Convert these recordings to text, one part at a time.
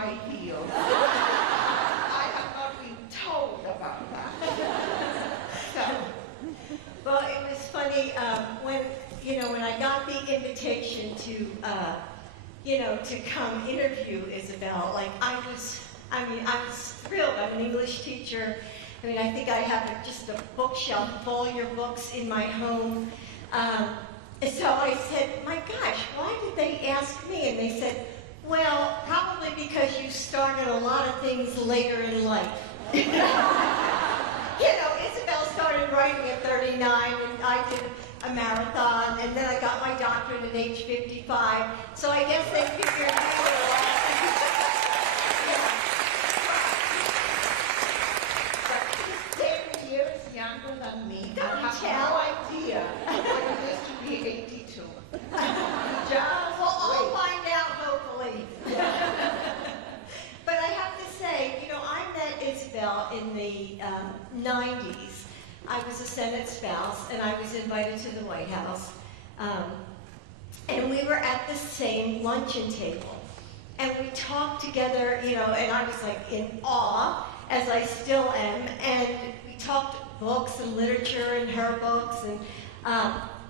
high heels. I have not been told about that. So, well, it was funny when I got the invitation to to come interview Isabel. Like I was thrilled. I'm an English teacher. I mean, I think I have just a bookshelf of all your books in my home. So I said, my gosh, why did they ask me? And they said, well, probably because you started a lot of things later in life. Isabel started writing at 39, and I did a marathon, and then I got my doctorate at age 55. So I guess they figured younger than me. Don't I have tell. no idea what it is to be 82. Well, I'll find out, hopefully. But I have to say, I met Isabel in the 90s. I was a Senate spouse, and I was invited to the White House. And we were at the same luncheon table. And we talked together, and I was like in awe, as I still am, and we talked books and literature and her books, and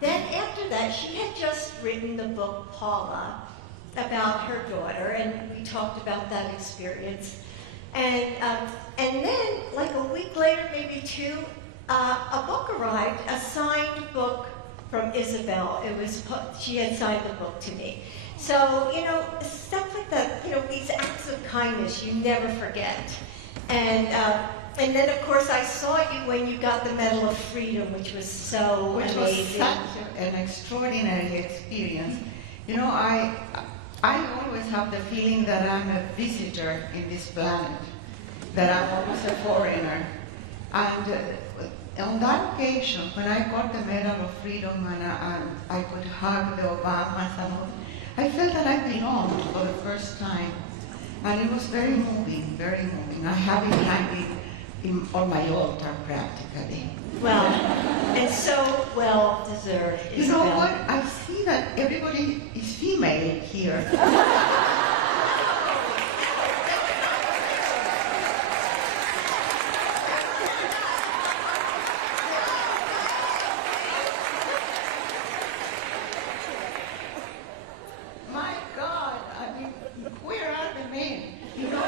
then after that, she had just written the book Paula about her daughter, and we talked about that experience. And then, like a week later, maybe two, a book arrived, a signed book from Isabel. She had signed the book to me. So, stuff like that, these acts of kindness you never forget. And then, of course, I saw you when you got the Medal of Freedom, which was so amazing. Which was such an extraordinary experience. I always have the feeling that I'm a visitor in this planet, that I'm always a foreigner. And on that occasion, when I got the Medal of Freedom and I could hug the Obamas and all, I felt that I belonged for the first time. And it was very moving, very moving. I have it hanging on my altar, practically. Well, and so well deserved, Isabel. You know what? I see that everybody is female here. My God, I mean, where are the men? You know,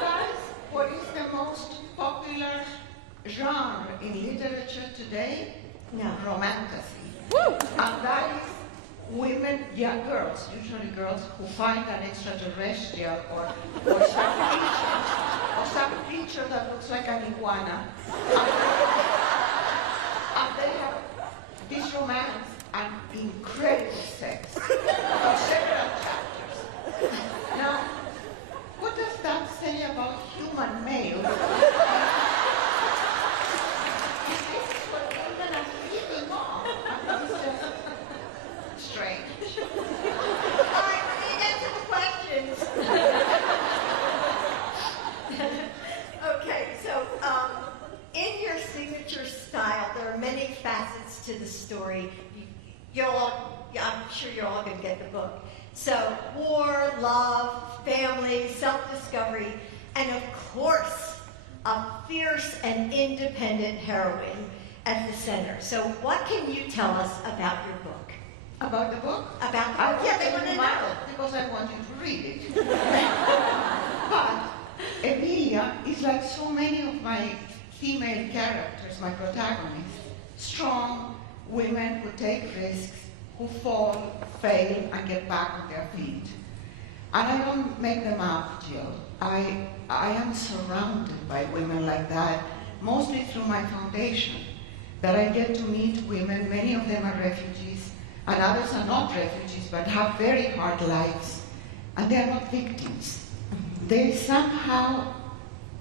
guys, what is the most popular genre in literature today? No. Romantasy. And that is women, girls, usually girls, who find an extraterrestrial or some creature that looks like an iguana. And they have this romance and incredible sex for several chapters. Now, what does that say about human males? This is what women are feeding on. It's just strange. All right, let me answer the questions. Okay, so in your signature style, there are many facets to the story. I'm sure you're all going to get the book. So, war, love, family, self-discovery, and of course, a fierce and independent heroine at the center. So what can you tell us about your book? About the book? About the book? Yeah, they want to know. Because I want you to read it. But Emilia is like so many of my female characters, my protagonists. Strong women who take risks, who fall, fail, and get back on their feet. And I don't make them up, Jill. I am surrounded by women like that, mostly through my foundation, that I get to meet women. Many of them are refugees, and others are not refugees, but have very hard lives, and they are not victims. They somehow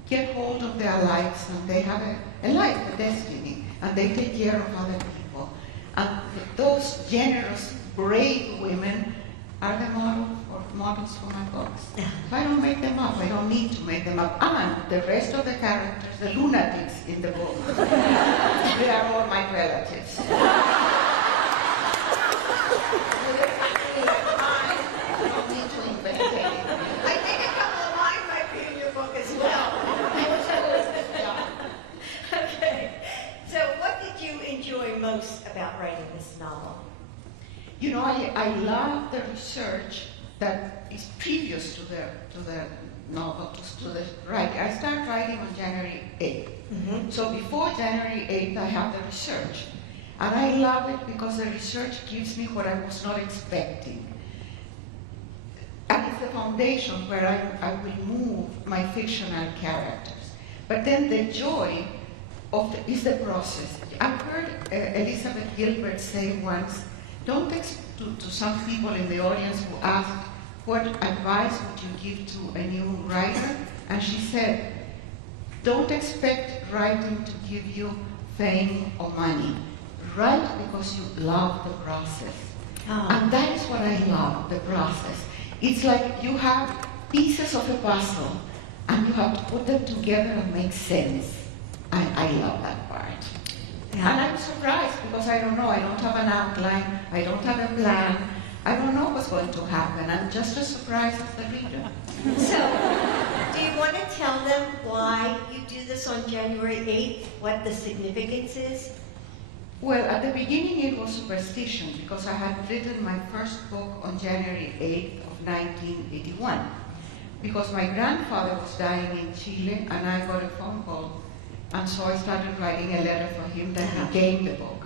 get hold of their lives, and they have a life, a destiny, and they take care of other people. And those generous, brave women are the models for my books. I don't make them up. I don't need to make them up. And the rest of the characters, the lunatics in the book, they are all my relatives. I don't need to invent anything. most about writing this novel? You know, I love the research that is previous to the novel, to the writing. I start writing on January 8th. Mm-hmm. So before January 8th, I have the research. And I love it because the research gives me what I was not expecting. And it's the foundation where I will move my fictional characters. But then the joy is the process. I've heard Elizabeth Gilbert say once, to some people in the audience who asked, what advice would you give to a new writer? And she said, don't expect writing to give you fame or money. Write because you love the process. Oh. And that is what I love, the process. It's like you have pieces of a puzzle and you have to put them together and make sense. I love that part. Yeah. And I'm surprised because I don't know, I don't have an outline, I don't have a plan, I don't know what's going to happen. I'm just as surprised as the reader. So, do you want to tell them why you do this on January 8th, what the significance is? Well, at the beginning it was superstition because I had written my first book on January 8th of 1981 because my grandfather was dying in Chile and I got a phone call and so I started writing a letter for him that became the book.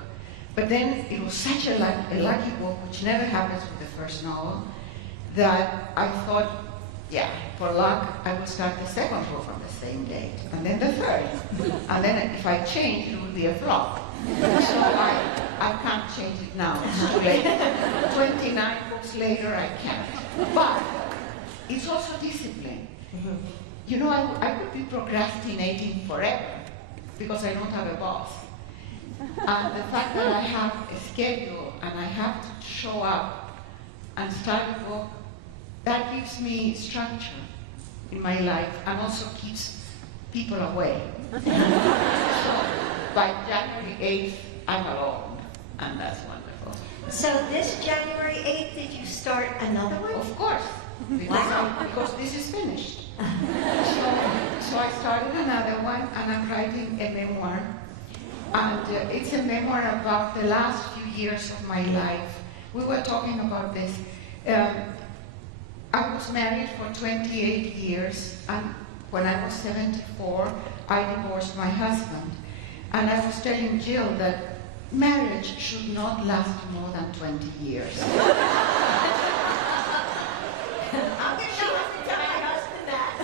But then it was such a lucky book, which never happens with the first novel, that I thought, yeah, for luck, I will start the second book on the same date, and then the third. And then if I change, it will be a flop. So I can't change it now, it's too late. 29 books later, I can't. But it's also discipline. You know, I could be procrastinating forever because I don't have a boss. And the fact that I have a schedule and I have to show up and start a book, that gives me structure in my life and also keeps people away. So by January 8th, I'm alone, and that's wonderful. So this January 8th, did you start another one? Of course, because this is finished. So I started another one, and I'm writing a memoir. And it's a memoir about the last few years of my life. We were talking about this. I was married for 28 years, and when I was 74, I divorced my husband. And I was telling Jill that marriage should not last more than 20 years. I'm going to tell my husband that.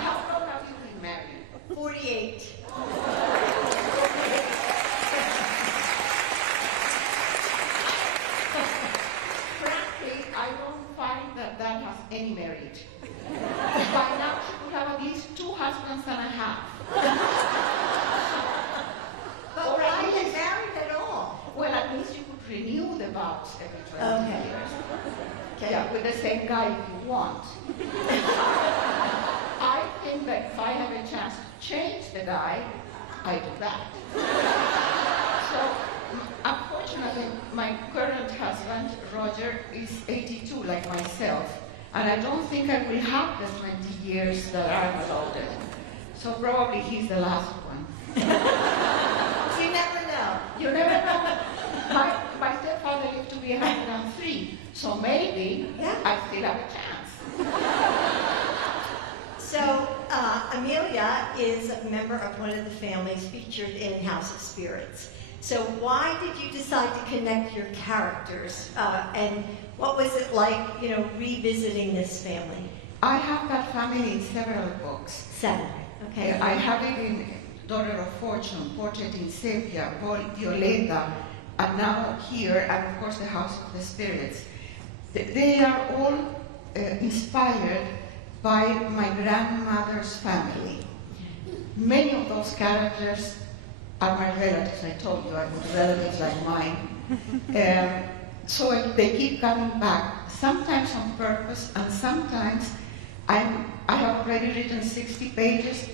How long have you been married? 48. Frankly, I don't find that has any merit. By now, she could have at least 2 husbands and a half. But Or why at get least- married at all? Well, at least you could renew the vows every 20 Okay. years. Okay. Yeah, with the same guy if you want. I think that if I have a chance to change the guy, I do that. So, unfortunately, my current husband, Roger, is 82, like myself, and I don't think I will have the 20 years that I'm allotted. So probably he's the last one. You never know. You never know. My stepfather lived to be 103, so maybe Yeah. I still have a chance. So, Amelia is a member of one of the families featured in House of Spirits. So why did you decide to connect your characters? And what was it like, revisiting this family? I have that family in several books. 7. Okay. I have it in Daughter of Fortune, Portrait in Sepia, Violeta, and now here, and of course the House of the Spirits. They are all inspired by my grandmother's family. Many of those characters are my relatives. I told you I have relatives like mine. So they keep coming back, sometimes on purpose, and sometimes I have already written 60 pages,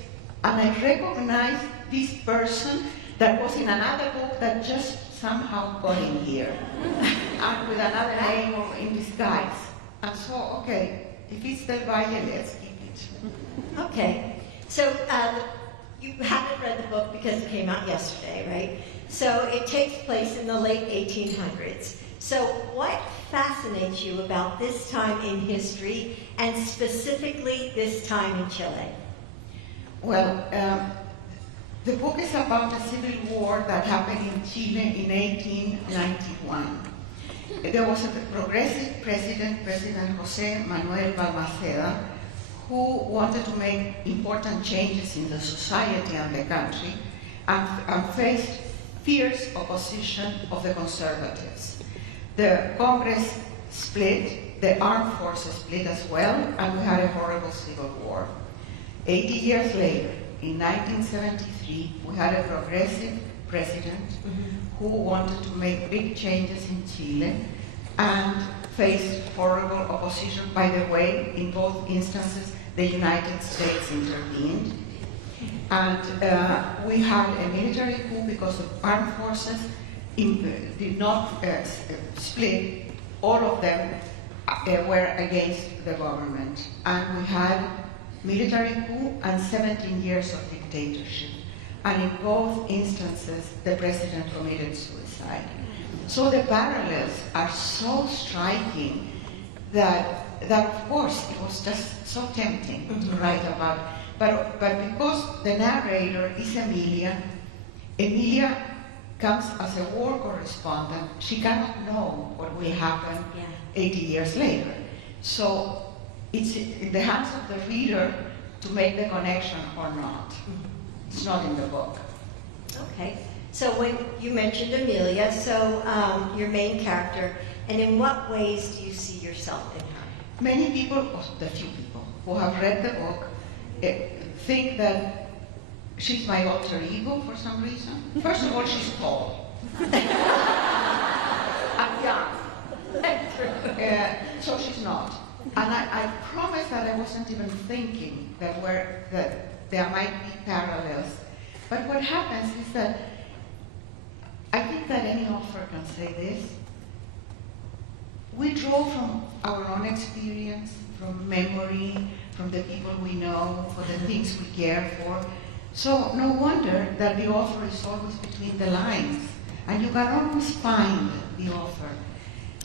and I recognize this person that was in another book that just somehow got in here, and with another name or in disguise. And so, okay, if it's Del Valle, let's keep it. Okay. So you haven't read the book because it came out yesterday, right? So it takes place in the late 1800s. So what fascinates you about this time in history, and specifically this time in Chile? Well, the book is about a civil war that happened in Chile in 1891. There was a progressive president, President José Manuel Balmaceda, who wanted to make important changes in the society and the country, and faced fierce opposition of the conservatives. The Congress split, the armed forces split as well, and we had a horrible civil war. 80 years later, in 1973, we had a progressive president who wanted to make big changes in Chile and faced horrible opposition. By the way, in both instances, the United States intervened. And we had a military coup because the armed forces did not split. All of them were against the government. And we had military coup and 17 years of dictatorship. And in both instances, the president committed suicide. So the parallels are so striking that of course it was just so tempting to write about. But because the narrator is Emilia, Emilia comes as a war correspondent. She cannot know what will happen 80 years later. So it's in the hands of the reader to make the connection or not. It's not in the book. Okay. So when you mentioned Amelia, so your main character, and in what ways do you see yourself in her? Many people, or the few people who have read the book, think that she's my alter ego for some reason. First of all, she's tall. I'm young. So she's not. And I promised that I wasn't even thinking that there might be parallels. But what happens is that I think that any author can say this. We draw from our own experience, from memory, from the people we know, for the things we care for. So no wonder that the author is always between the lines, and you can always find the author.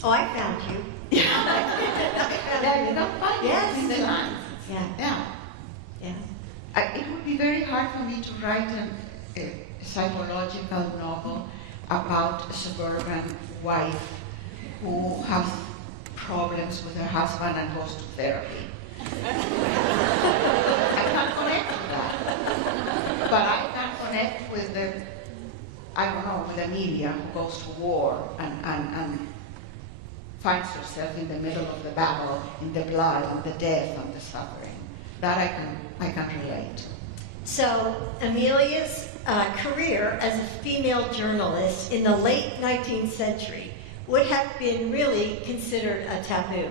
Oh, I found you. Yeah, you can find it between the lines. Yeah. It would be very hard for me to write a psychological novel about a suburban wife who has problems with her husband and goes to therapy. I can't connect with that. But I can connect with with Amelia, who goes to war and finds herself in the middle of the battle, in the blood, and the death, and the suffering. That I can relate. So Amelia's career as a female journalist in the late 19th century would have been really considered a taboo.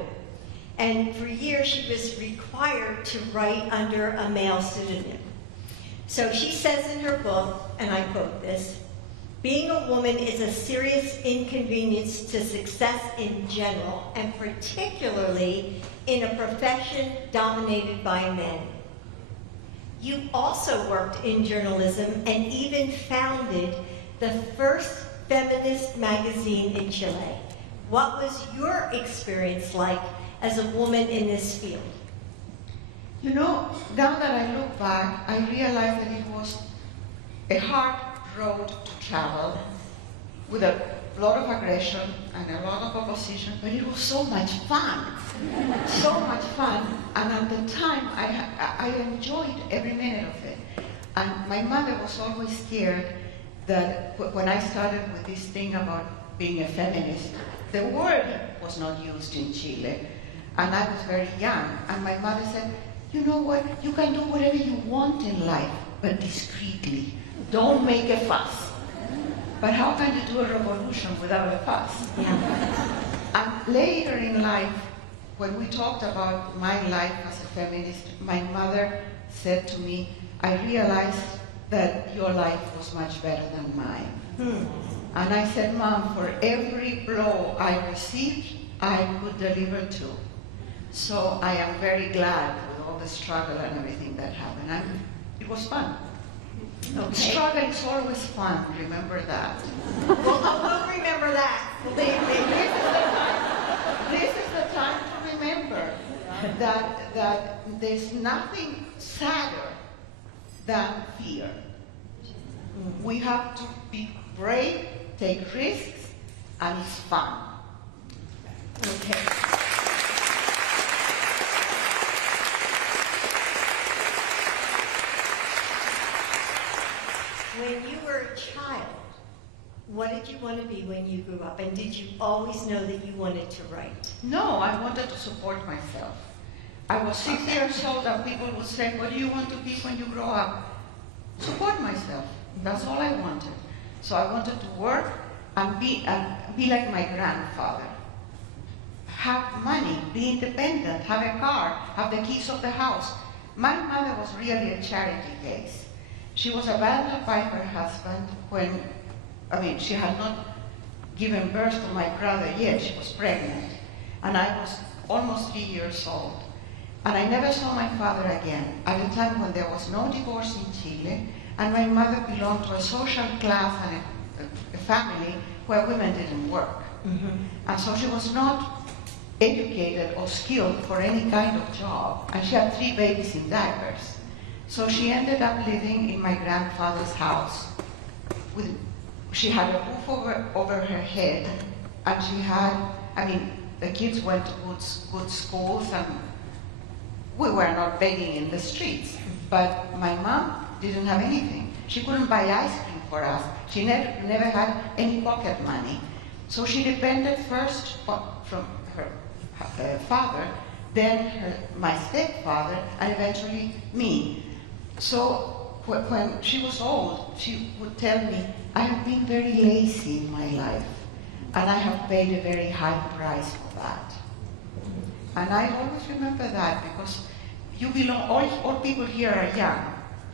And for years she was required to write under a male pseudonym. So she says in her book, and I quote this, "Being a woman is a serious inconvenience to success in general, and particularly in a profession dominated by men." You also worked in journalism and even founded the first feminist magazine in Chile. What was your experience like as a woman in this field? You know, now that I look back, I realize that it was a hard road to travel with a lot of aggression and a lot of opposition, but it was so much fun. So much fun. And at the time, I enjoyed every minute of it. And my mother was always scared that when I started with this thing about being a feminist, the word was not used in Chile. And I was very young. And my mother said, "You know what? You can do whatever you want in life, but discreetly. Don't make a fuss." But how can you do a revolution without a fuss? Yeah. And later in life, when we talked about my life as a feminist, my mother said to me, "I realized that your life was much better than mine." And I said, "Mom, for every blow I received, I could deliver too." So I am very glad with all the struggle and everything that happened. And it was fun. Okay. Struggle is always fun, remember that. Well, we'll remember that. Believe me. This is the time to remember that there's nothing sadder than fear. We have to be brave, take risks, and it's fun. Okay. When you were a child, what did you want to be when you grew up? And did you always know that you wanted to write? No, I wanted to support myself. I was 6 years old and people would say, what do you want to be when you grow up? Support myself. That's all I wanted. So I wanted to work and be like my grandfather. Have money, be independent, have a car, have the keys of the house. My mother was really a charity case. She was abandoned by her husband when, she had not given birth to my brother yet. She was pregnant. And I was almost 3 years old. And I never saw my father again at a time when there was no divorce in Chile, and my mother belonged to a social class and a family where women didn't work. Mm-hmm. And so she was not educated or skilled for any kind of job, and she had 3 babies in diapers. So she ended up living in my grandfather's house. She had a roof over her head, and she had, the kids went to good schools, and we were not begging in the streets. But my mom didn't have anything. She couldn't buy ice cream for us. She never had any pocket money. So she depended first from her father, then my stepfather, and eventually me. So when she was old, she would tell me, I have been very lazy in my life, and I have paid a very high price for that. And I always remember that because you belong, all people here are young.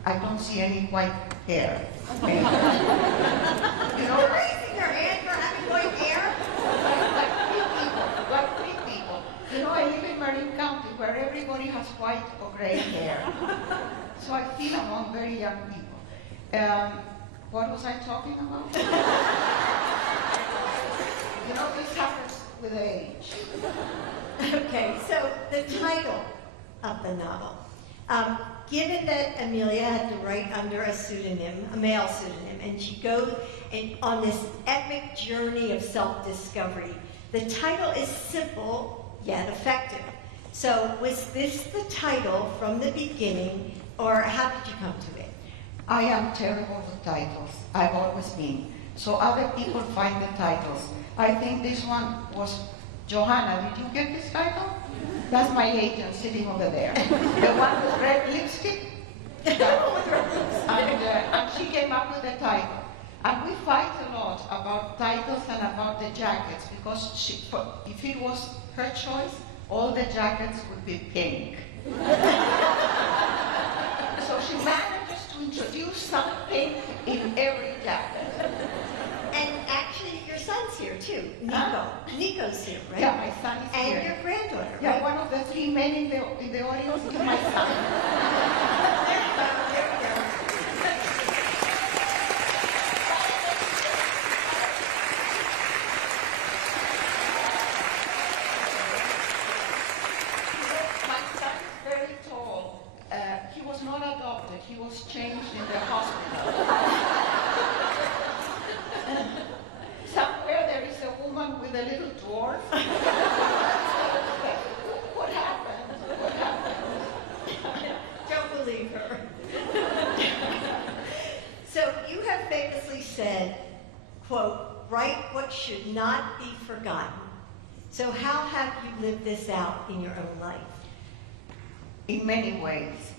I don't see any white hair. You're raising your hand for having white hair? Like three people. I live in Marin County where everybody has white or gray hair. So I feel among very young people. What was I talking about? This happens with age. Okay, so the title of the novel. Given that Amelia had to write under a pseudonym, a male pseudonym, and she goes on this epic journey of self-discovery, the title is simple yet effective. So was this the title from the beginning, or how did you come to it? I am terrible with titles. I've always been. So other people find the titles. I think this one was, Johanna, did you get this title? That's my agent sitting over there. The one with red lipstick? And she came up with the title. And we fight a lot about titles and about the jackets, because if it was her choice, all the jackets would be pink. So she manages to introduce some pink in every jacket. And actually, your son's here too, Nico. Nico's here, right? Yeah, my son is here. And your granddaughter, Yeah, right? one of the 3 men in the audience is my son. There you go, there you go. My son is very tall. He was not adopted. He was changed in the hospital. Somewhere there is a woman with a little dwarf. What happened? What happened? Don't believe her. So you have famously said, quote, write what should not be forgotten. So how have you lived this out in your own life? In many ways.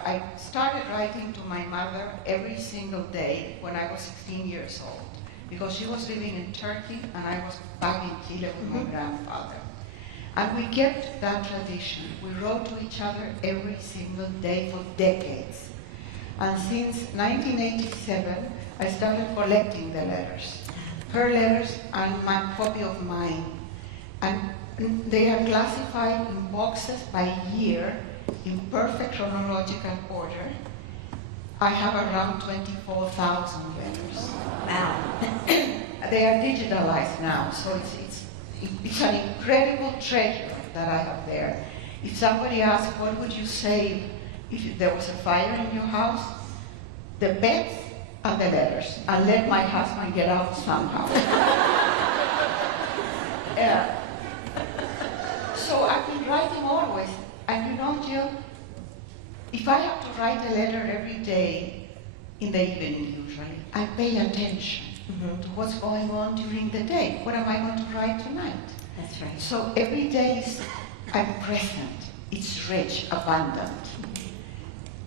I started writing to my mother every single day when I was 16 years old, because she was living in Turkey and I was back in Chile with my grandfather. And we kept that tradition. We wrote to each other every single day for decades. And since 1987, I started collecting the letters, her letters and my copy of mine. And they are classified in boxes by year in perfect chronological order. I have around 24,000 letters. Wow. They are digitalized now, so it's an incredible treasure that I have there. If somebody asks, what would you save if there was a fire in your house? The pets and the letters, and let my husband get out somehow. So I've been writing always, and you know, Jill, if I have to write a letter every day, in the evening usually, I pay attention to what's going on during the day. What am I going to write tonight? That's right. So every day I'm present. It's rich, abundant.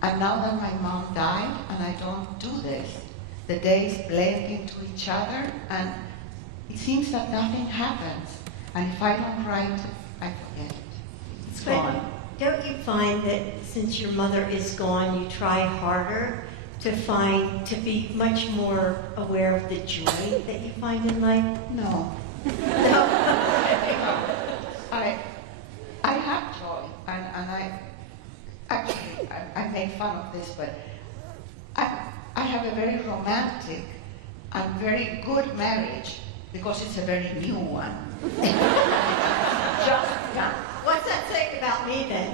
And now that my mom died and I don't do this, the days blend into each other and it seems that nothing happens. And if I don't write, I forget it. It's gone. Don't you find that since your mother is gone, you try harder to be much more aware of the joy that you find in life? No. No. I have joy, and I make fun of this, but I have a very romantic and very good marriage because it's a very new one. Just young. What's that saying about me then?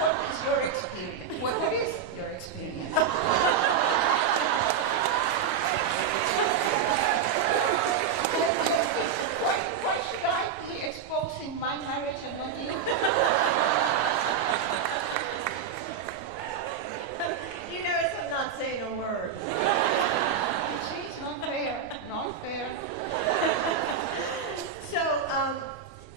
What is your experience? What is your experience? Why should I be exposing my marriage and not you? You notice I'm not saying a word. She's not fair. Not fair. So,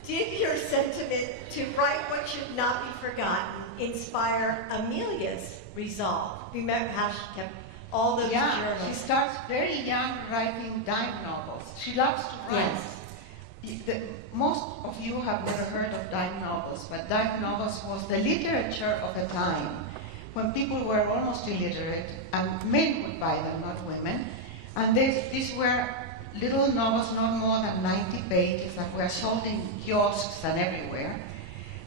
did your sentiment to write what should not be forgotten inspire Amelia's resolve? Remember how she kept all those Yeah, journals? she starts very young writing dime novels. She loves to write. Yes. Most of you have never heard of dime novels, but dime novels was the literature of the time when people were almost illiterate and men would buy them, not women. And these were little novels, not more than 90 pages, that were sold in kiosks and everywhere.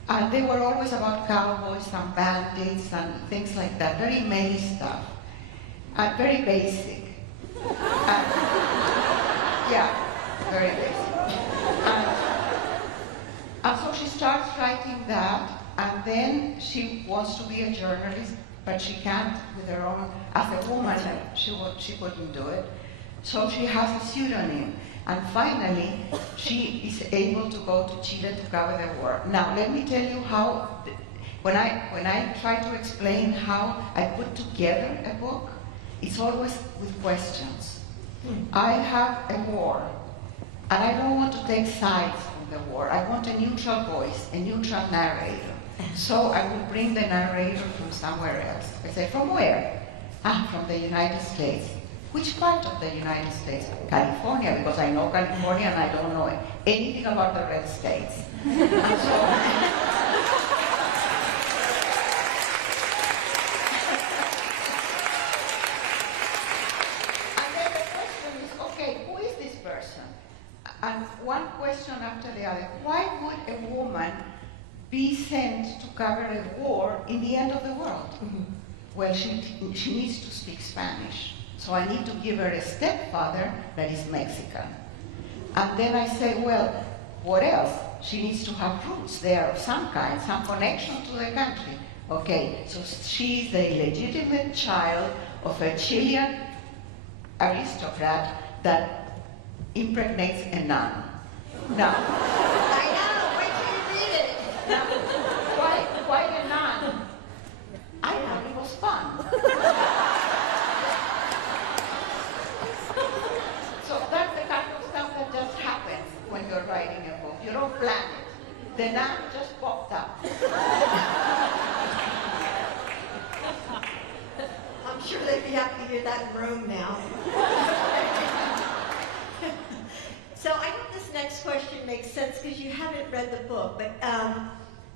And they were always about cowboys and bandits and things like that, very male stuff, and very basic. Yeah, very basic. And so she starts writing that, and then she wants to be a journalist, but she can't with her own, as a woman, she couldn't do it. So she has a pseudonym, and finally she is able to go to Chile to cover the war. Now let me tell you how, when I try to explain how I put together a book, it's always with questions. I have a war, and I don't want to take sides from the war. I want a neutral voice, a neutral narrator. So I will bring the narrator from somewhere else. I say, from where? From the United States. Which part of the United States? California, because I know California and I don't know anything about the red states. And then the question is, okay, who is this person? And one question after the other. Why would a woman be sent to cover a war in the end of the world? Well, she needs to speak Spanish. So I need to give her a stepfather that is Mexican. And then I say, well, what else? She needs to have roots there of some kind, some connection to the country. Okay, so she's the illegitimate child of a Chilean aristocrat that impregnates a nun. Now, I know, wait till you read it. now why a nun? I thought it was fun. So that's the kind of stuff that just happens when you're writing a book. You don't plan it. The nun just popped up. I'm sure they'd be happy to hear that in Rome now. So I hope this next question makes sense because you haven't read the book, but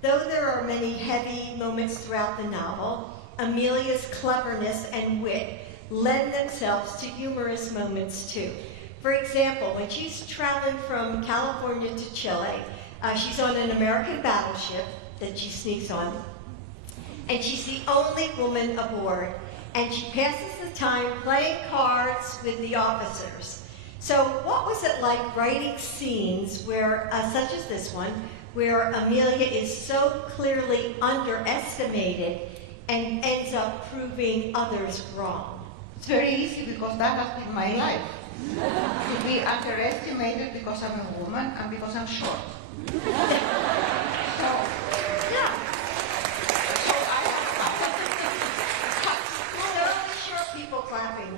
though there are many heavy moments throughout the novel, Amelia's cleverness and wit lend themselves to humorous moments too. For example, when she's traveling from California to Chile, she's on an American battleship, that she sneaks on. And she's the only woman aboard. And she passes the time playing cards with the officers. So what was it like writing scenes where, such as this one, where Amelia is so clearly underestimated and ends up proving others wrong? It's very easy because that has been my life. To be underestimated because I'm a woman and because I'm short. So, Yeah. so There are only short people clapping.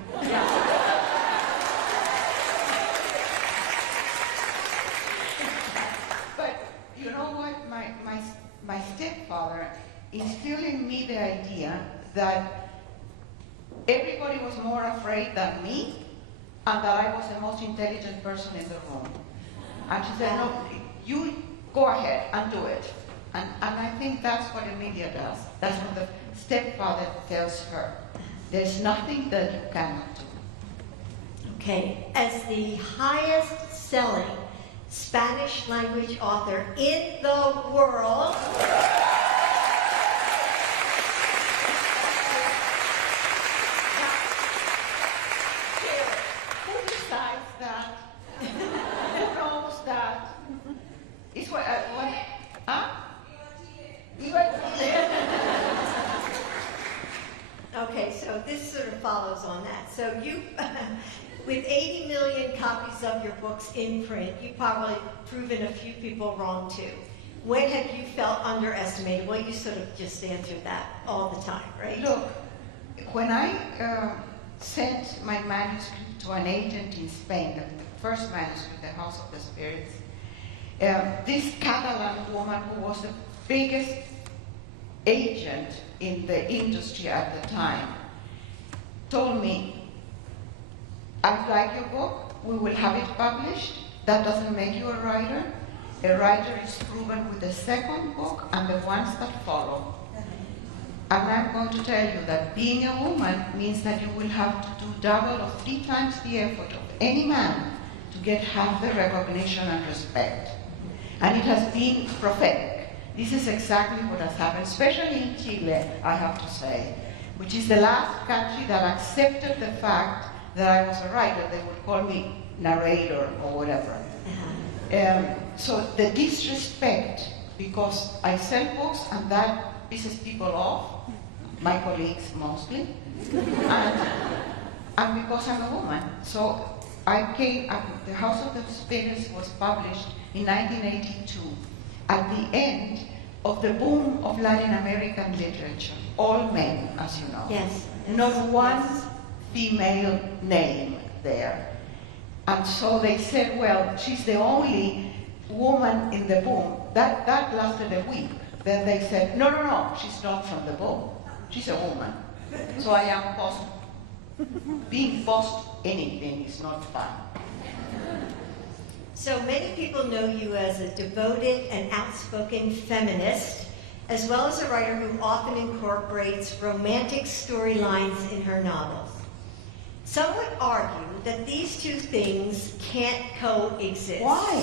But you know what? My stepfather instilled in me the idea that everybody was more afraid than me and that I was the most intelligent person in the room. And she said, no, you go ahead and do it. And I think that's what Emilia does. That's what the stepfather tells her. There's nothing that you cannot do. Okay, as the highest selling Spanish language author in the world, Who decides that? Who knows that? It's what, huh? okay, so this sort of follows on that. So you, with 80 million copies of your books in print, you've probably proven a few people wrong too. When have you felt underestimated? Well, you sort of just answered that all the time, right? Look, when I sent my manuscript to an agent in Spain, the first manuscript, The House of the Spirits, this Catalan woman who was the biggest agent in the industry at the time told me, I like your book, we will have it published. That doesn't make you a writer. A writer is proven with the second book and the ones that follow. And I'm going to tell you that being a woman means that you will have to do double or 3 times the effort of any man to get half the recognition and respect. And it has been prophetic. This is exactly what has happened, especially in Chile, I have to say, which is the last country that accepted the fact that I was a writer. They would call me narrator or whatever. So the disrespect, because I sell books and that pisses people off, my colleagues mostly, and because I'm a woman. So I came, The House of the Spirits was published in 1982, at the end of the boom of Latin American literature. All men, as you know. Yes. Not one female name there. And so they said, well, she's the only woman in the boom. That lasted a week. Then they said, no, she's not from the boom. She's a woman. So I am post. Being post anything is not fun. So many people know you as a devoted and outspoken feminist, as well as a writer who often incorporates romantic storylines in her novels. Some would argue that these two things can't coexist. Why?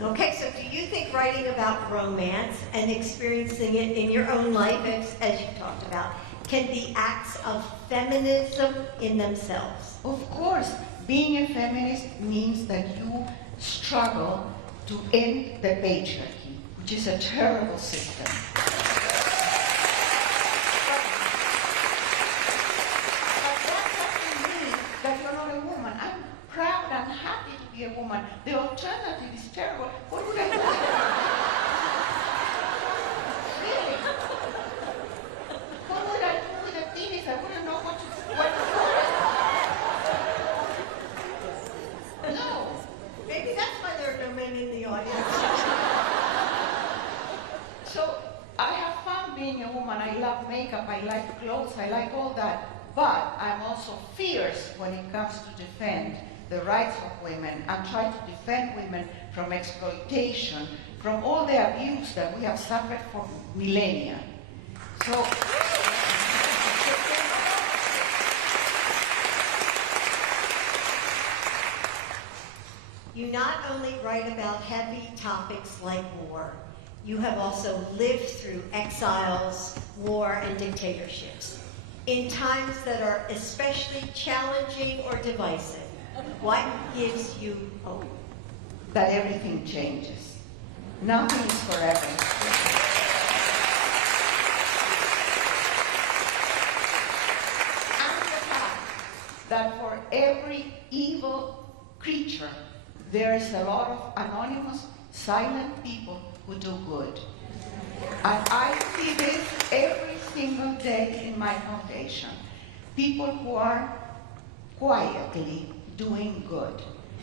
Okay, so do you think writing about romance and experiencing it in your own life, as you talked about, can be acts of feminism in themselves? Of course, being a feminist means that you struggle to end the patriarchy, which is a terrible system. But that doesn't mean that you're not a woman. I'm proud and happy to be a woman. The alternative is terrible. What would I do? Really? What would I do with a penis? I wouldn't know what to do. No. Maybe that's why there are no men in the audience. So I have fun being a woman. I love makeup, I like clothes, I like all that. But I'm also fierce when it comes to defend the rights of women and try to defend women from exploitation, from all the abuse that we have suffered for millennia. So you not only write about heavy topics like war, you have also lived through exiles, war, and dictatorships. In times that are especially challenging or divisive, what gives you hope? That everything changes. Nothing is forever. And the fact that for every evil creature, there is a lot of anonymous, silent people who do good. And I see this every single day in my foundation. People who are quietly doing good.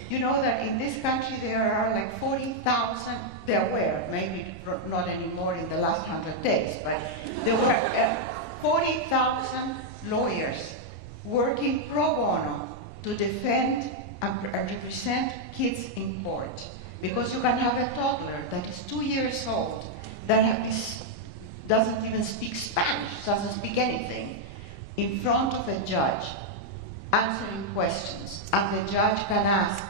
You know that in this country there are like 40,000, there were, maybe not anymore in the last 100 days, but there were 40,000 lawyers working pro bono to defend and represent kids in court. Because you can have a toddler that is 2 years old that doesn't even speak Spanish, doesn't speak anything, in front of a judge answering questions. And the judge can ask,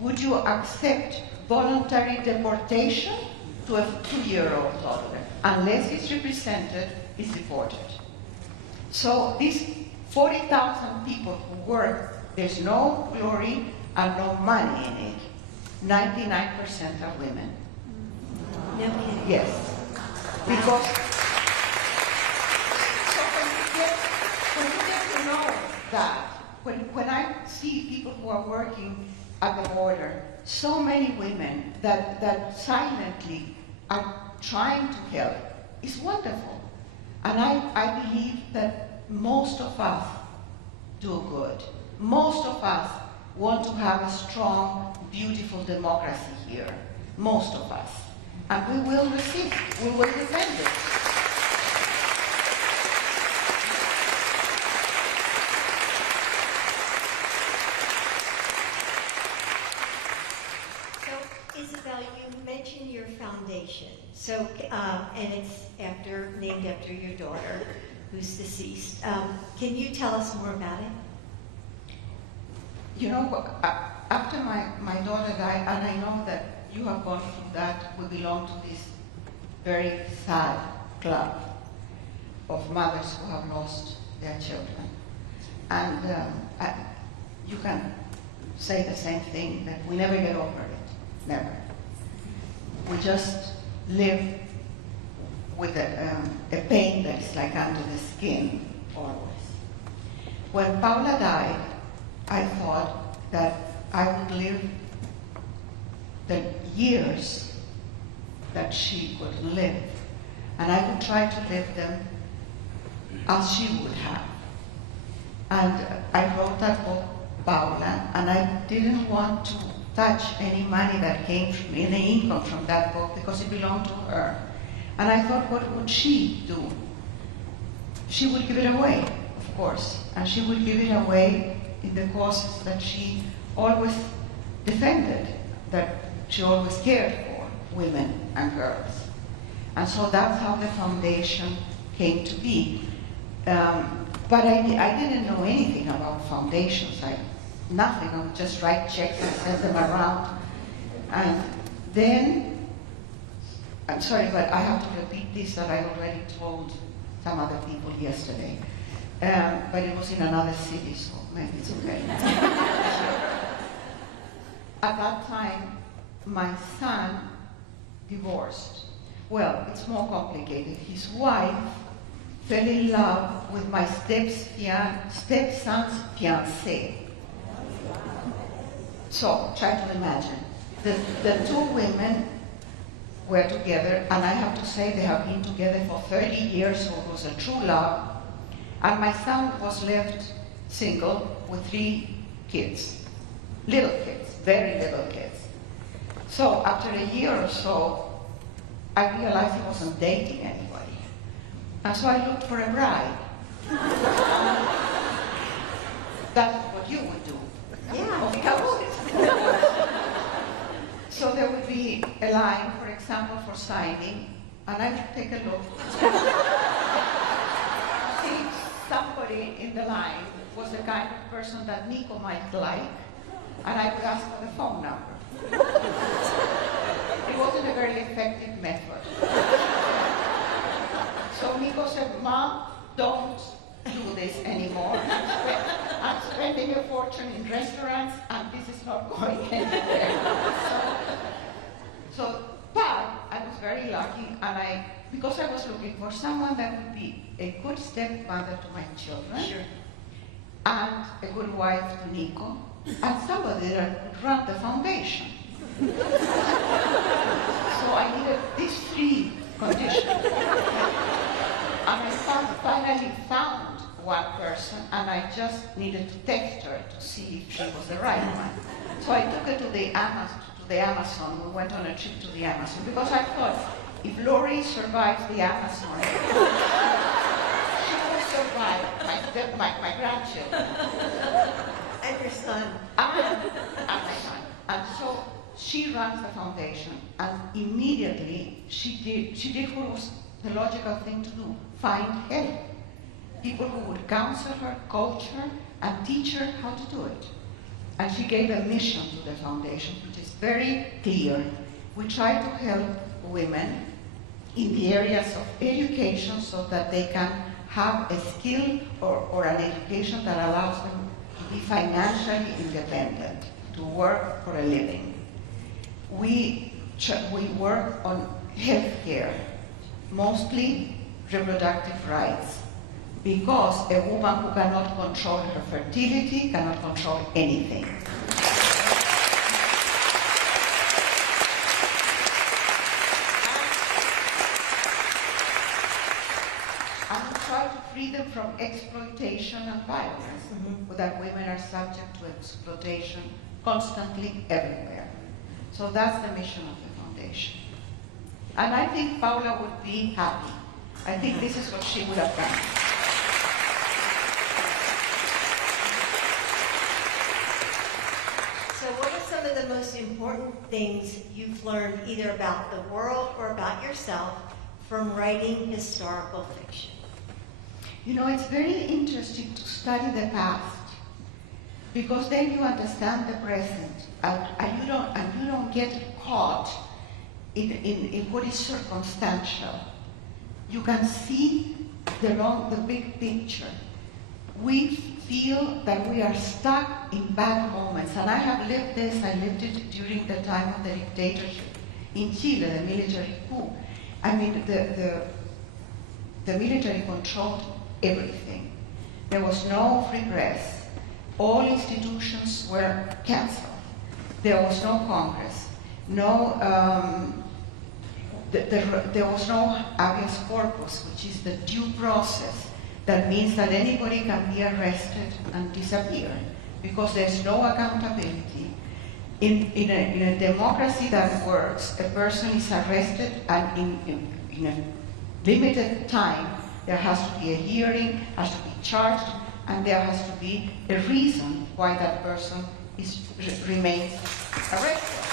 would you accept voluntary deportation to a 2-year-old toddler? Unless he's represented, he's deported. So these 40,000 people who work, there's no glory and no money in it. 99% are women. No kidding. Yes. Because so when you get to know that, when I see people who are working at the border, so many women that silently are trying to help, is wonderful. And I believe that most of us do good. Most of us want to have a strong, beautiful democracy here. Most of us. And we will resist. We will defend it. So, Isabel, you mentioned your foundation. So, and it's named after your daughter, who's deceased. Can you tell us more about it? You know, after my daughter died, and I know that you have gone through that, we belong to this very sad club of mothers who have lost their children. And you can say the same thing, that we never get over it, never. We just live with a pain that is like under the skin, always. When Paula died, I thought that I would live the years that she could live, and I would try to live them as she would have. And I wrote that book, Paula, and I didn't want to touch any money that came from any income from that book because it belonged to her. And I thought, what would she do? She would give it away, of course, and she would give it away in the causes that she always defended, that she always cared for, women and girls. And so that's how the foundation came to be. But I didn't know anything about foundations. Nothing, I would just write checks and send them around. And then, I'm sorry, but I have to repeat this that I already told some other people yesterday. But it was in another city, so maybe it's okay. At that time, my son divorced. Well, it's more complicated. His wife fell in love with my stepson's fiancée. So, try to imagine. The two women were together, and I have to say they have been together for 30 years, so it was a true love. And my son was left single with 3 kids. Little kids, very little kids. So after a year or so, I realized he wasn't dating anybody. And so I looked for a bride. That's what you would do. Yeah, Of course. So there would be a line, for example, for signing, and I would take a look. See, somebody in the line was the kind of person that Nico might like, and I would ask for the phone number. wasn't a very effective method. So Nico said, Mom, don't do this anymore. I'm spending a fortune in restaurants and this is not going anywhere. But I was very lucky, and because I was looking for someone that would be a good stepmother to my children, Sure. and a good wife to Nico, and somebody that would run the foundation. So I needed these three conditions. And I finally found one person, and I just needed to text her to see if she was the right one. So I took her to the Amazon. We went on a trip to the Amazon, because I thought, if Lori survives the Amazon, she will survive my grandchildren. And your son. And my son. And so she runs the foundation, and immediately she did what was the logical thing to do: find help. People who would counsel her, coach her, and teach her how to do it. And she gave a mission to the foundation, which is very clear. We try to help women in the areas of education so that they can have a skill or an education that allows them to be financially independent, to work for a living. We work on healthcare, mostly reproductive rights, because a woman who cannot control her fertility cannot control anything. And we try to free them from exploitation and violence, that women are subject to exploitation constantly everywhere. So that's the mission of the foundation. And I think Paula would be happy. I think this is what she would have done. So what are some of the most important things you've learned either about the world or about yourself from writing historical fiction? You know, it's very interesting to study the past, because then you understand the present, and you don't get caught in what is circumstantial. You can see the big picture. We feel that we are stuck in bad moments, and I have lived this. I lived it during the time of the dictatorship in Chile, the military coup. I mean, the military controlled everything. There was no free press. All institutions were cancelled. There was no Congress. There was no habeas corpus, which is the due process. That means that anybody can be arrested and disappear, because there's no accountability. In a democracy that works, a person is arrested, and in a limited time, there has to be a hearing, has to be charged, and there has to be a reason why that person remains arrested.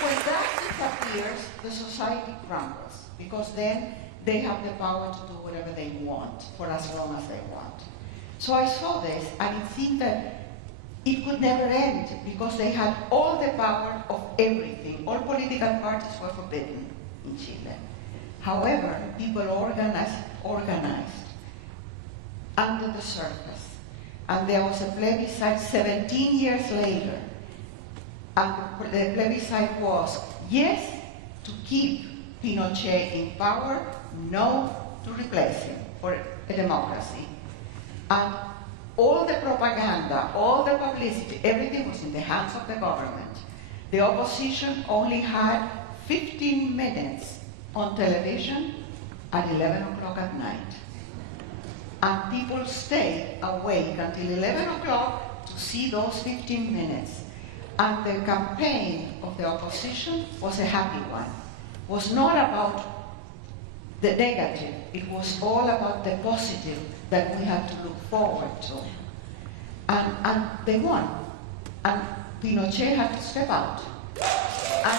When that disappears, the society crumbles, because then they have the power to do whatever they want for as long as they want. So I saw this, and it seemed that it could never end, because they had all the power of everything. All political parties were forbidden in Chile. However, people organized under the surface. And there was a plebiscite 17 years later. And the plebiscite was yes to keep Pinochet in power, no to replace him for a democracy. And all the propaganda, all the publicity, everything was in the hands of the government. The opposition only had 15 minutes on television at 11 o'clock at night. And people stayed awake until 11 o'clock to see those 15 minutes. And the campaign of the opposition was a happy one. It was not about the negative, it was all about the positive that we had to look forward to. And they won. And Pinochet had to step out. And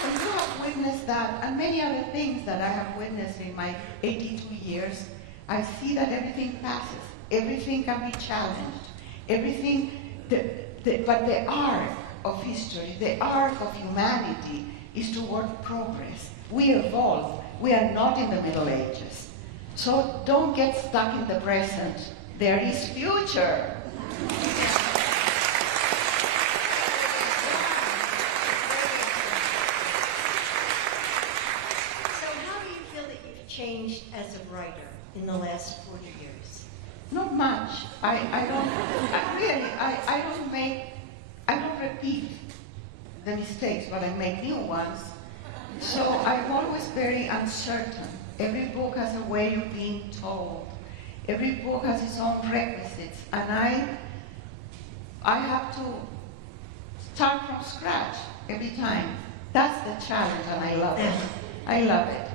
so you have witnessed that, and many other things that I have witnessed in my 82 years, I see that everything passes. everything can be challenged. Everything, but the arc of history, the arc of humanity is toward progress. We evolve. We are not in the Middle Ages. So don't get stuck in the present. There is future. Changed as a writer in the last 40 years? Not much. I don't repeat the mistakes, but I make new ones. So I'm always very uncertain. Every book has a way of being told. Every book has its own requisites, and I have to start from scratch every time. That's the challenge, and I love it. I love it.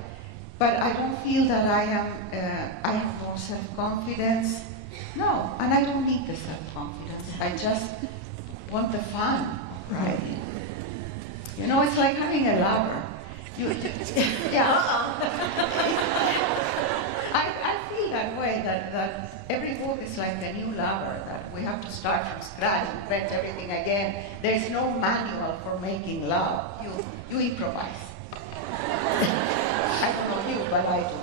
But I don't feel that I have more self-confidence. No, and I don't need the self-confidence. I just want the fun of writing. You know, it's like having a lover. Yeah. I feel that way, that every book is like a new lover, that we have to start from scratch, invent everything again. There is no manual for making love. You improvise. I don't know you, but I do.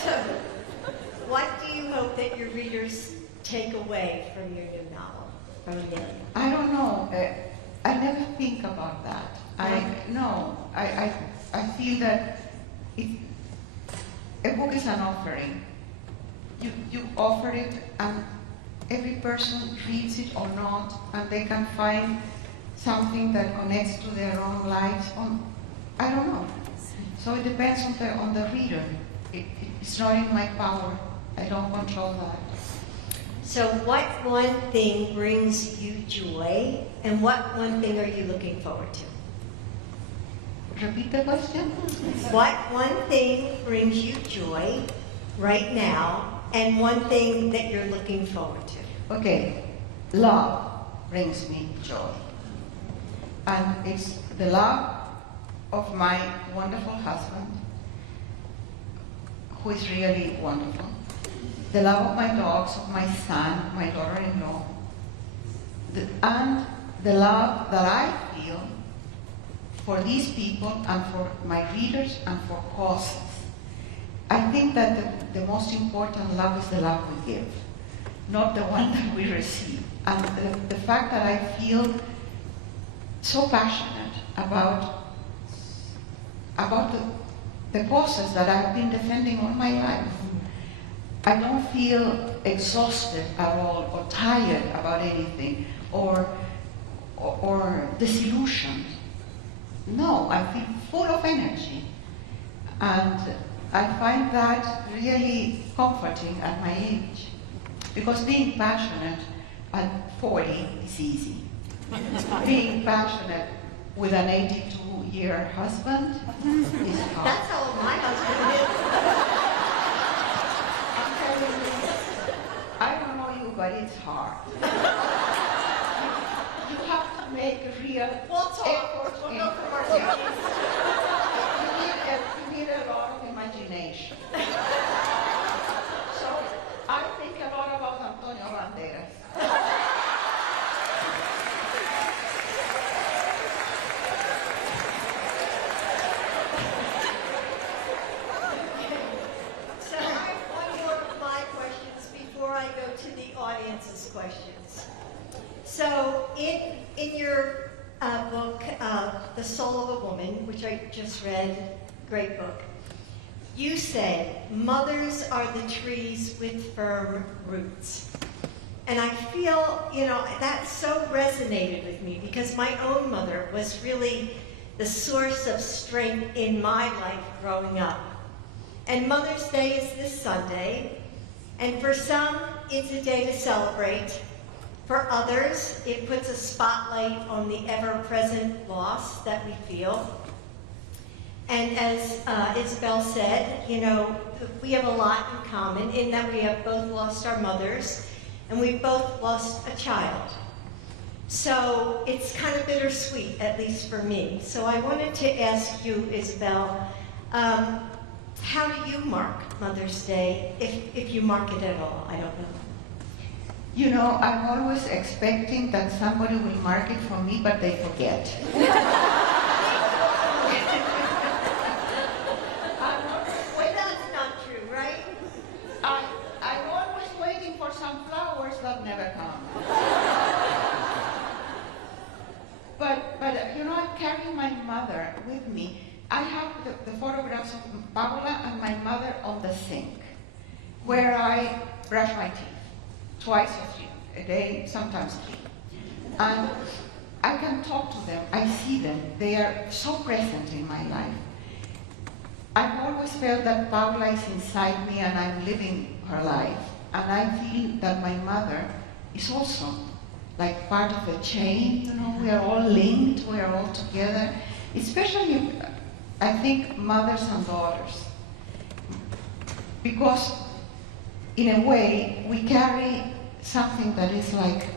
So, what do you hope that your readers take away from your new novel, from Lily? I don't know. I never think about that. I feel that a book is an offering. You offer it, and every person reads it or not, and they can find something that connects to their own lives. I don't know. So it depends on the reader. It's not in my power. I don't control that. So what one thing brings you joy, and what one thing are you looking forward to? Repeat the question. What one thing brings you joy right now, and one thing that you're looking forward to? Okay, love brings me joy. And it's the love of my wonderful husband, who is really wonderful. The love of my dogs, of my son, my daughter-in-law. And the love that I feel for these people and for my readers and for causes. I think that the most important love is the love we give, not the one that we receive. And the fact that I feel so passionate about the causes that I've been defending all my life. I don't feel exhausted at all, or tired about anything, or disillusioned. No, I feel full of energy. And I find that really comforting at my age. Because being passionate at 40 is easy. Being passionate with an 82-year husband is hard. That's how old my husband is. I'm telling you, I don't know you, but it's hard. You have to make a real effort. We'll go commercial. You need a lot of imagination. So I think a lot about Antonio Banderas. So I have one more of my questions before I go to the audience's questions. So in your book, The Soul of a Woman, which I just read, great book, you said, mothers are the trees with firm roots. And I feel, that so resonated with me because my own mother was really the source of strength in my life growing up. And Mother's Day is this Sunday, and for some, it's a day to celebrate. For others, it puts a spotlight on the ever-present loss that we feel. And as Isabel said, we have a lot in common in that we have both lost our mothers and we've both lost a child. So it's kind of bittersweet, at least for me. So I wanted to ask you, Isabel, How do you mark Mother's Day, if you mark it at all? I don't know. You know, I'm always expecting that somebody will mark it for me, but they forget. Well, that's not true, right? I'm always waiting for some flowers that never come. But you know, I'm carrying my mother with me. I have the photographs of Paula and my mother on the sink, where I brush my teeth twice or three a day, sometimes three. And I can talk to them, I see them, they are so present in my life. I've always felt that Paula is inside me and I'm living her life. And I feel that my mother is also like part of a chain, you know, we are all linked, we are all together. Especially, I think, mothers and daughters. Because, in a way, we carry something that is like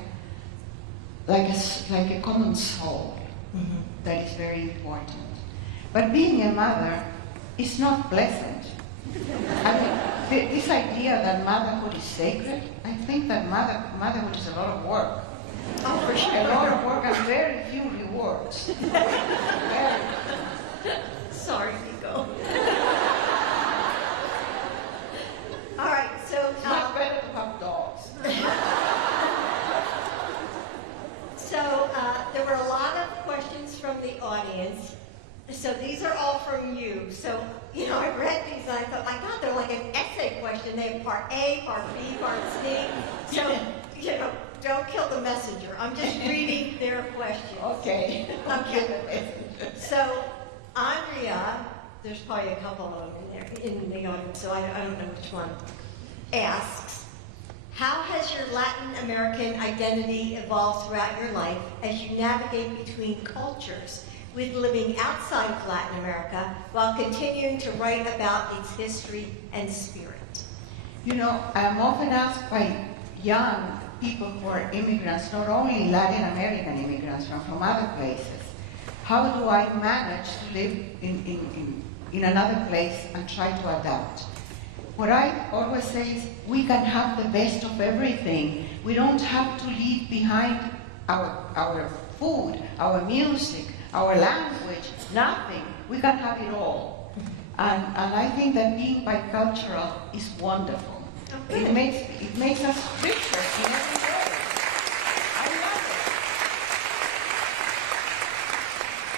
a common soul that is very important. But being a mother is not pleasant. I mean, this idea that motherhood is sacred, I think that motherhood is a lot of work. Oh, for sure. A lot of work and very few rewards. Very. Sorry, Nico. All right, so It's much better to have dogs. So there were a lot of questions from the audience. So these are all from you. So, you know, I read these and I thought, my God, they're like an essay question. They have part A, part B, part C. So, you know, don't kill the messenger. I'm just reading their questions. Okay. Okay. So, Andrea, there's probably a couple of them in there in the audience, so I don't know which one, asks, how has your Latin American identity evolved throughout your life as you navigate between cultures, with living outside of Latin America while continuing to write about its history and spirit? You know, I'm often asked by young people who are immigrants, not only Latin American immigrants from other places, how do I manage to live in another place and try to adapt? What I always say is, we can have the best of everything. We don't have to leave behind our food, our music, our language, nothing. We can have it all. And I think that being bicultural is wonderful. Okay. It makes us richer in every way. I love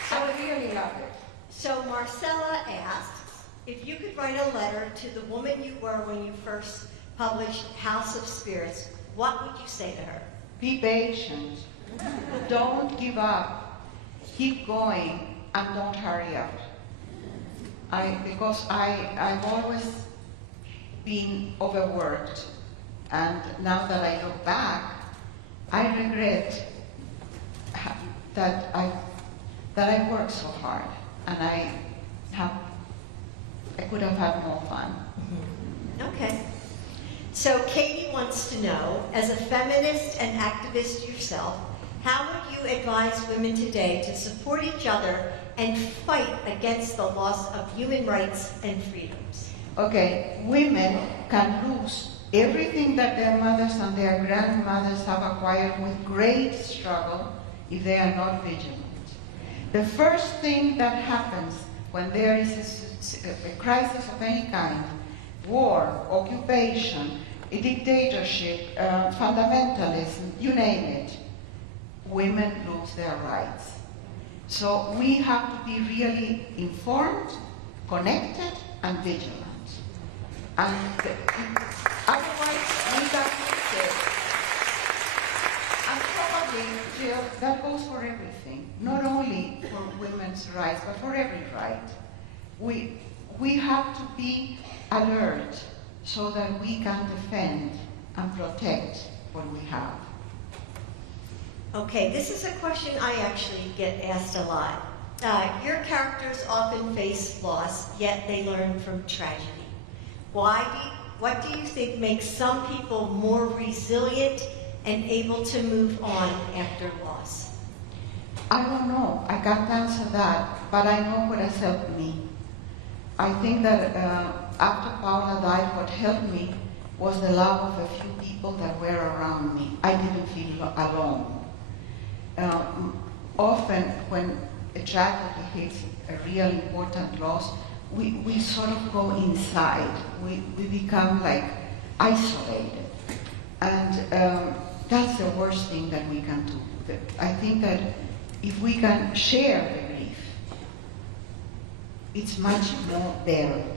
it. I really love it. So Marcella asks, if you could write a letter to the woman you were when you first published House of Spirits, what would you say to her? Be patient. Don't give up. Keep going and don't hurry up. Because I've always been overworked, and now that I look back, I regret that I worked so hard, and I could have had more fun. Okay. So Katie wants to know, as a feminist and activist yourself, how would you advise women today to support each other and fight against the loss of human rights and freedoms? Okay, women can lose everything that their mothers and their grandmothers have acquired with great struggle if they are not vigilant. The first thing that happens when there is a crisis of any kind, war, occupation, a dictatorship, fundamentalism, you name it, women lose their rights. So we have to be really informed, connected, and vigilant. And otherwise, we got it. And probably, Jill, that goes for everything, not only for women's rights, but for every right. We have to be alert so that we can defend and protect what we have. Okay, this is a question I actually get asked a lot. Your characters often face loss, yet they learn from tragedy. What do you think makes some people more resilient and able to move on after loss? I don't know, I can't answer that, but I know what has helped me. I think that after Paula died, what helped me was the love of a few people that were around me. I didn't feel alone. Often when a tragedy hits a real important loss, we sort of go inside. We become like isolated. And that's the worst thing that we can do. I think that if we can share the grief, it's much more bearable.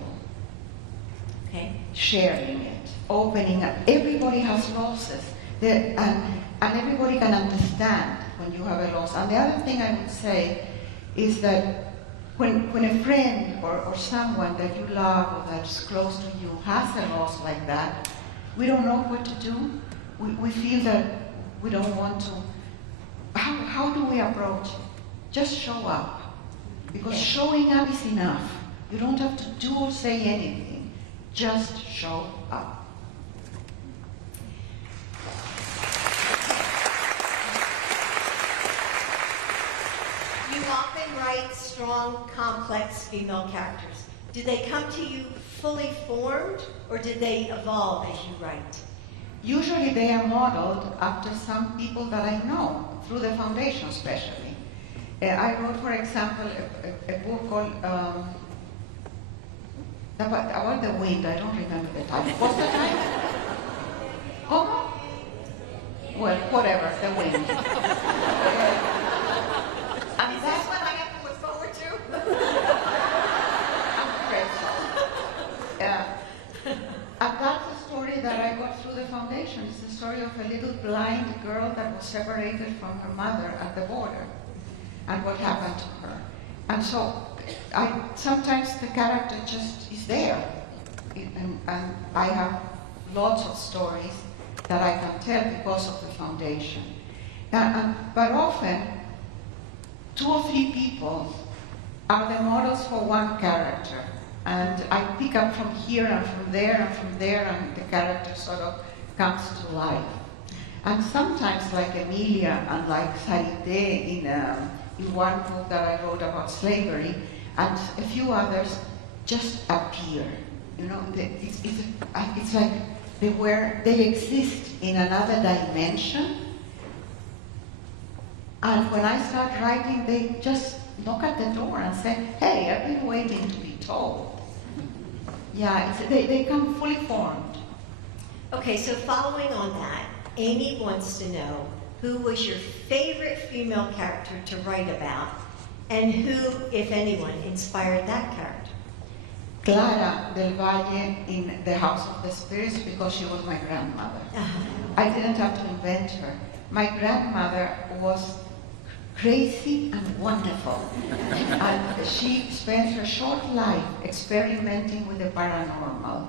Okay. Sharing it, opening up. Everybody has losses, and everybody can understand when you have a loss. And the other thing I would say is that when a friend or someone that you love or that's close to you has a loss like that, we don't know what to do. We feel that we don't want to. How do we approach it? Just show up. Because showing up is enough. You don't have to do or say anything. Just show up. You often write strong, complex female characters. Do they come to you fully formed, or did they evolve as you write? Usually they are modeled after some people that I know, through the foundation especially. I wrote, for example, a book called about the wind. I don't remember the title. What's the title? Como? Well, whatever, the wind. Is that what I have to look forward to? I'm afraid so. And that's a story that I got through the foundation. It's the story of a little blind girl that was separated from her mother at the border, and what happened to her. And so sometimes the character just is there. And I have lots of stories that I can tell because of the foundation. But often, 2 or 3 people are the models for one character. And I pick up from here and from there, and the character sort of comes to life. And sometimes, like Emilia and like Sarité in one book that I wrote about slavery, and a few others just appear. You know, it's like they exist in another dimension. And when I start writing, they just knock at the door and say, "Hey, I've been waiting to be told." Yeah, they come fully formed. Okay, so following on that, Amy wants to know who was your favorite female character to write about, and who, if anyone, inspired that character? Clara del Valle in The House of the Spirits, because she was my grandmother. I didn't have to invent her. My grandmother was crazy and wonderful. And she spent her short life experimenting with the paranormal.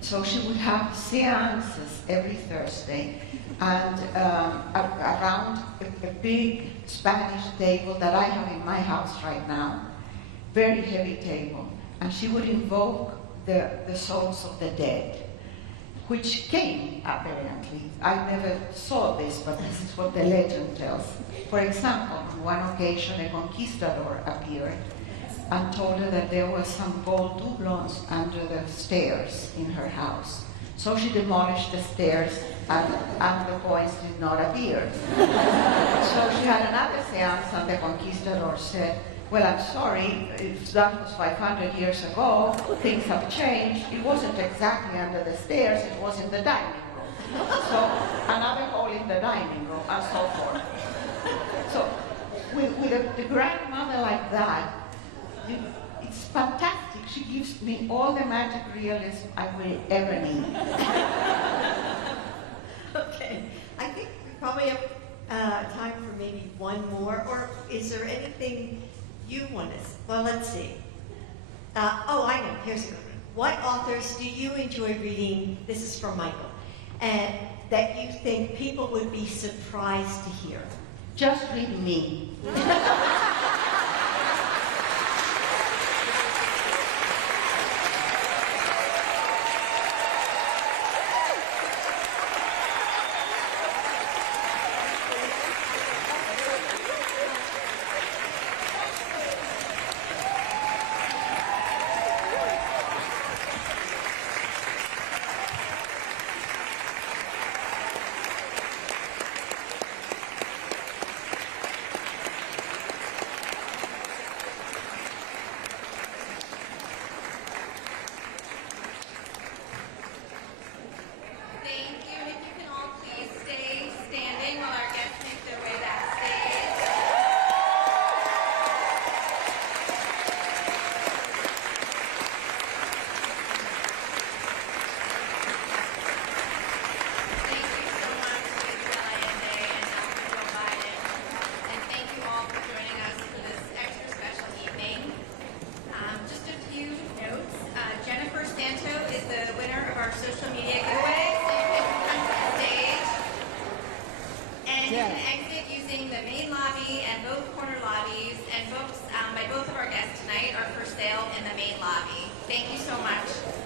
So she would have seances every Thursday, and around a big Spanish table that I have in my house right now, very heavy table. And she would invoke the souls of the dead, which came, apparently. I never saw this, but this is what the legend tells. For example, on one occasion, a conquistador appeared and told her that there were some gold doubloons under the stairs in her house. So she demolished the stairs, and the coins did not appear. So she had another seance, and the conquistador said, "Well, I'm sorry, if that was 500 years ago, things have changed. It wasn't exactly under the stairs, it was in the dining room." So another hole in the dining room, and so forth. So with a grandmother like that, it's fantastic. She gives me all the magic realism I will ever need. Okay, I think we probably have time for maybe one more, or is there anything you want to, well, let's see. Oh, I know, here's a good one. What authors do you enjoy reading, this is from Michael, and that you think people would be surprised to hear? Just read me. And you can exit using the main lobby and both corner lobbies, and books by both of our guests tonight are for sale in the main lobby. Thank you so much.